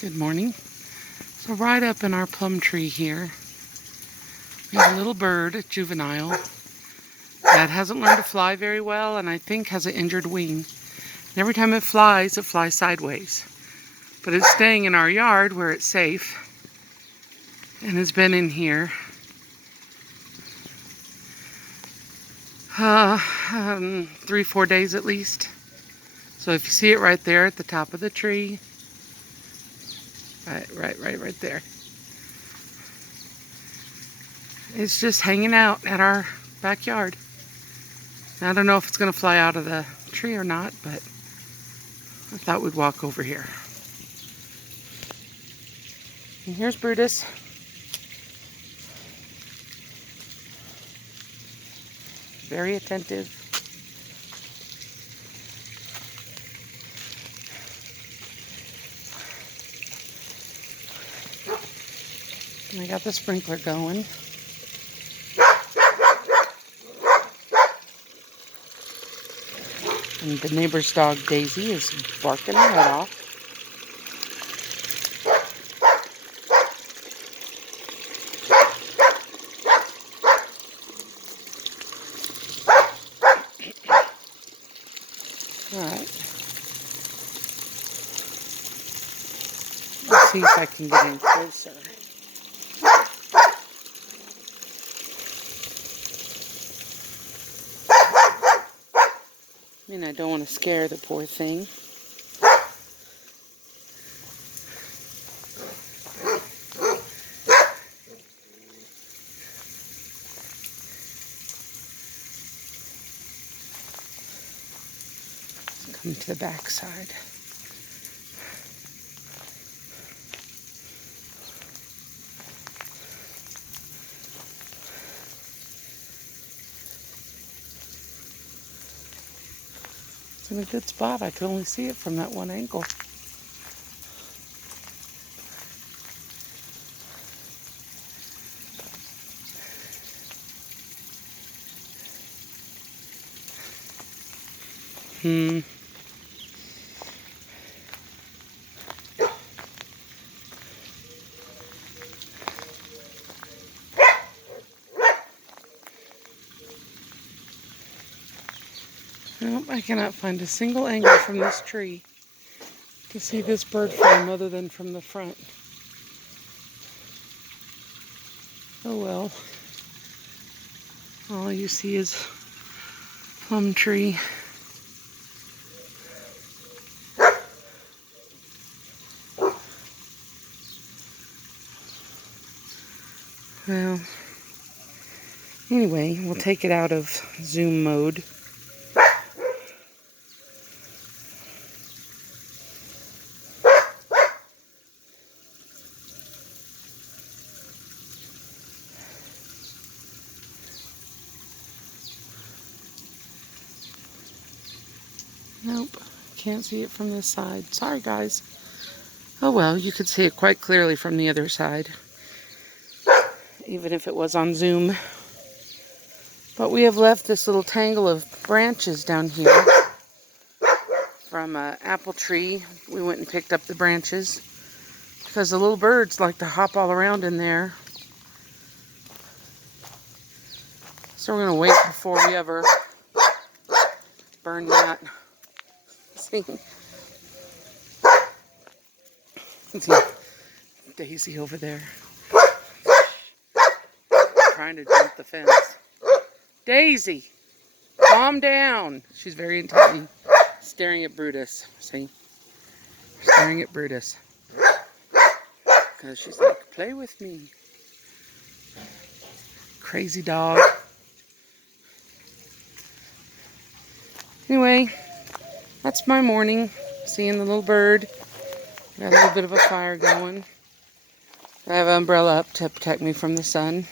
Good morning. So right up in our plum tree here, we have a little bird, a juvenile, that hasn't learned to fly very well and I think has an injured wing. And every time it flies sideways. But it's staying in our yard where it's safe and has been in here 3-4 days at least. So if you see it right there at the top of the tree, right there. It's just hanging out at our backyard. I don't know if it's going to fly out of the tree or not, but I thought we'd walk over here. And here's Brutus. Very attentive. And I got the sprinkler going. And the neighbor's dog, Daisy, is barking her head off. Alright. Let's see if I can get in closer. I mean, I don't want to scare the poor thing. Come to the back side. It's in a good spot. I could only see it from that one angle. Nope, I cannot find a single angle from this tree to see this bird from other than from the front. Oh well. All you see is plum tree. Well, anyway, we'll take it out of zoom mode. Nope, can't see it from this side. Sorry, guys. Oh well, you could see it quite clearly from the other side, even if it was on zoom. But we have left this little tangle of branches down here from an apple tree. We went and picked up the branches because the little birds like to hop all around in there. So we're going to wait before we ever burn that. See? Daisy over there. Trying to jump the fence. Daisy! Calm down! She's very intently staring at Brutus. See? Staring at Brutus. Because she's like, play with me. Crazy dog. Anyway, that's my morning. Seeing the little bird. Got a little bit of a fire going. I have an umbrella up to protect me from the sun.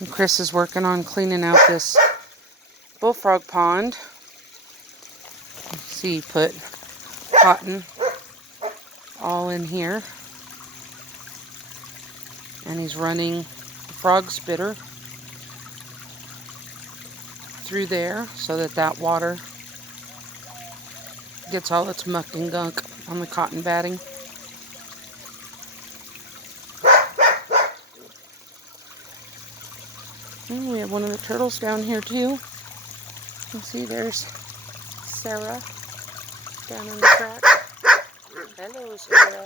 And Chris is working on cleaning out this bullfrog pond. See, he put cotton all in here. And he's running the frog spitter through there so that that water gets all its muck and gunk on the cotton batting. And we have one of the turtles down here too. You can see there's Sarah down in the crack. Hello, Sarah.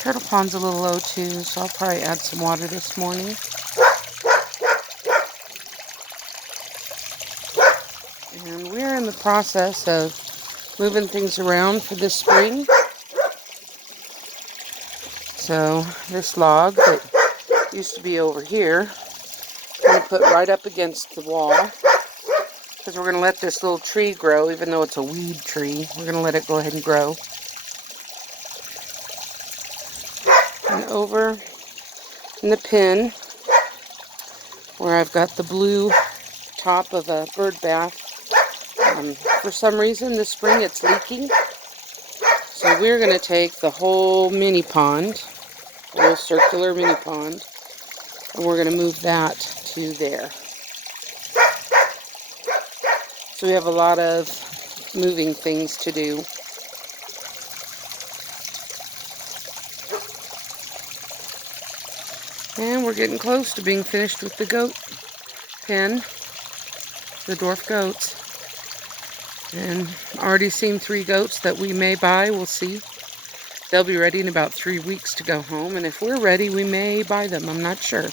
Turtle pond's a little low too, so I'll probably add some water this morning. And we're in the process of moving things around for this spring. So this log that used to be over here, I'm going to put right up against the wall, because we're going to let this little tree grow. Even though it's a weed tree, we're going to let it go ahead and grow. And over in the pen, where I've got the blue top of a bird bath, for some reason this spring it's leaking. So we're going to take the whole mini pond, a little circular mini pond, and we're going to move that to there. So we have a lot of moving things to do. And we're getting close to being finished with the goat pen, the dwarf goats. And already seen 3 goats that we may buy. We'll see. They'll be ready in about 3 weeks to go home. And if we're ready, we may buy them. I'm not sure.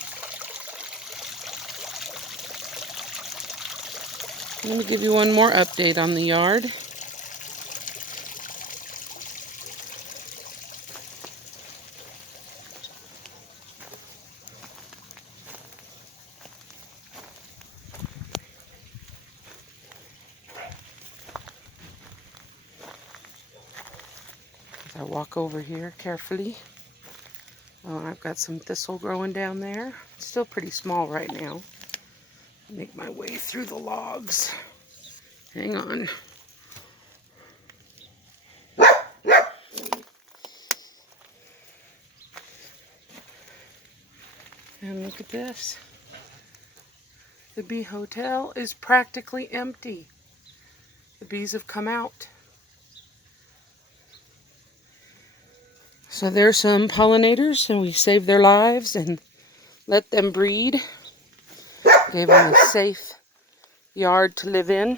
Let me give you one more update on the yard. As I walk over here carefully. Oh, I've got some thistle growing down there. It's still pretty small right now. Make my way through the logs. Hang on. And look at this. The bee hotel is practically empty. The bees have come out. So there's some pollinators, and we saved their lives and let them breed. Gave them a safe yard to live in.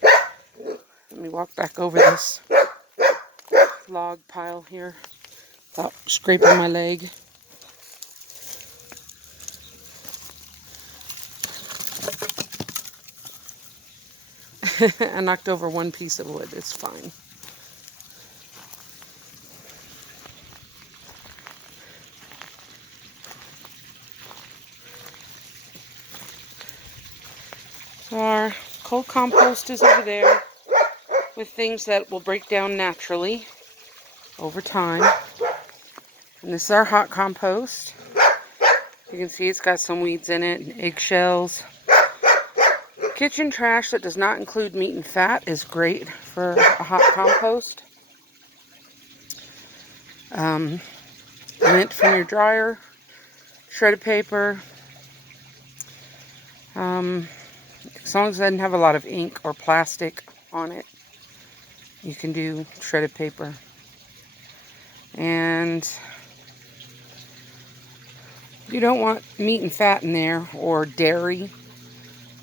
Let me walk back over this log pile here without scraping my leg. I knocked over one piece of wood. It's fine. So our cold compost is over there with things that will break down naturally over time. And this is our hot compost. You can see it's got some weeds in it and eggshells. Kitchen trash that does not include meat and fat is great for a hot compost. Lint from your dryer, shredded paper. As long as it doesn't have a lot of ink or plastic on it, you can do shredded paper. And you don't want meat and fat in there, or dairy,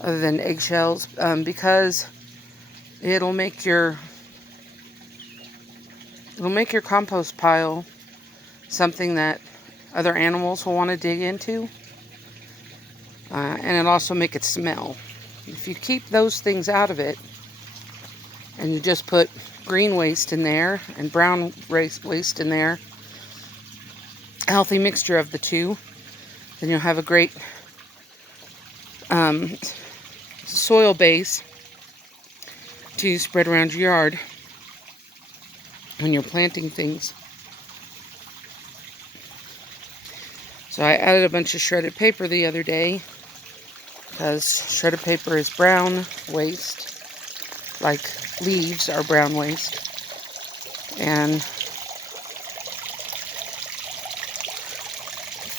other than eggshells, because it'll make your compost pile something that other animals will want to dig into, and it'll also make it smell. If you keep those things out of it, and you just put green waste in there and brown waste in there, a healthy mixture of the two, then you'll have a great soil base to spread around your yard when you're planting things. So I added a bunch of shredded paper the other day because shredded paper is brown waste, like leaves are brown waste. And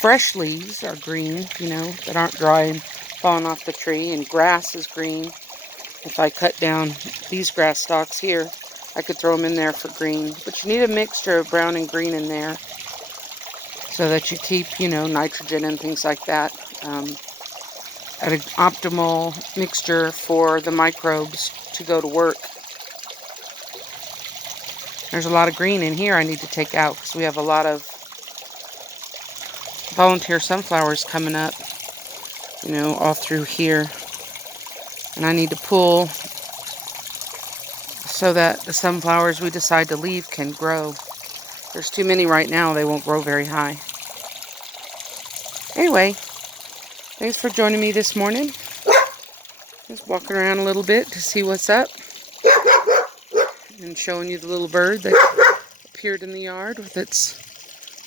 fresh leaves are green, you know, that aren't dry and falling off the tree. And grass is green. If I cut down these grass stalks here, I could throw them in there for green. But you need a mixture of brown and green in there so that you keep, you know, nitrogen and things like that at an optimal mixture for the microbes to go to work. There's a lot of green in here I need to take out because we have a lot of volunteer sunflowers coming up, you know, all through here. And I need to pull so that the sunflowers we decide to leave can grow. There's too many right now, they won't grow very high. Anyway, thanks for joining me this morning. Just walking around a little bit to see what's up. And showing you the little bird that appeared in the yard with its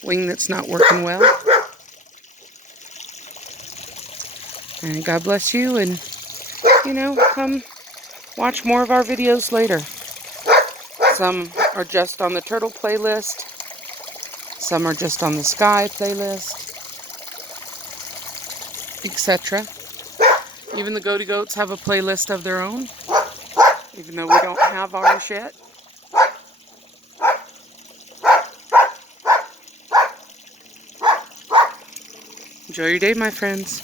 wing that's not working well. And God bless you, and, you know, come watch more of our videos later. Some are just on the turtle playlist. Some are just on the sky playlist, etc. Even the Goaty Goats have a playlist of their own, even though we don't have ours yet. Enjoy your day, my friends.